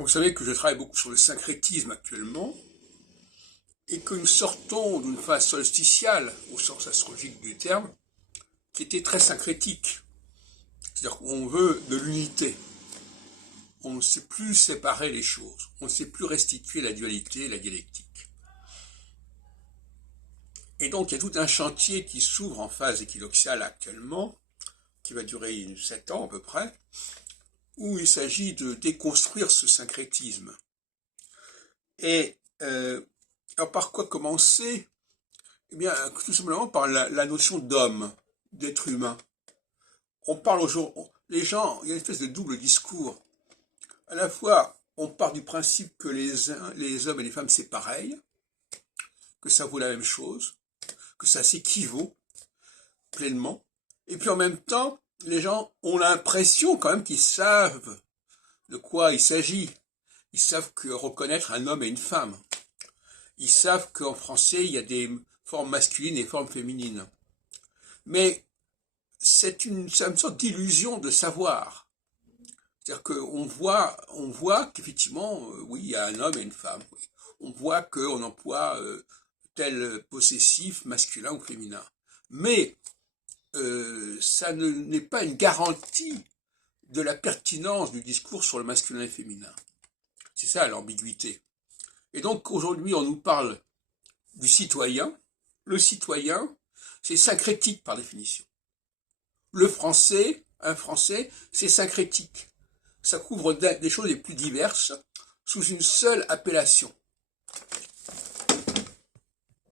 Alors, vous savez que je travaille beaucoup sur le syncrétisme actuellement et que nous sortons d'une phase solsticiale, au sens astrologique du terme, qui était très syncrétique. C'est-à-dire qu'on veut de l'unité. On ne sait plus séparer les choses. On ne sait plus restituer la dualité, la dialectique. Et donc, il y a tout un chantier qui s'ouvre en phase équinoxiale actuellement, qui va durer 7 ans à peu près, où il s'agit de déconstruire ce syncrétisme. Et alors par quoi commencer? Eh bien, tout simplement par la notion d'homme, d'être humain. On parle aujourd'hui, les gens, il y a une espèce de double discours. À la fois, on part du principe que les hommes et les femmes c'est pareil, que ça vaut la même chose, que ça s'équivaut pleinement. Et puis en même temps, les gens ont l'impression quand même qu'ils savent de quoi il s'agit. Ils savent que reconnaître un homme et une femme. Ils savent qu'en français, il y a des formes masculines et des formes féminines. Mais c'est une sorte d'illusion de savoir. C'est-à-dire qu'on voit qu'effectivement, oui, il y a un homme et une femme. Oui. On voit qu'on emploie tel possessif masculin ou féminin. Mais ça n'est pas une garantie de la pertinence du discours sur le masculin et le féminin. C'est ça l'ambiguïté. Et donc aujourd'hui, on nous parle du citoyen. Le citoyen, c'est syncrétique par définition. Le français, un français, c'est syncrétique. Ça couvre des choses les plus diverses sous une seule appellation.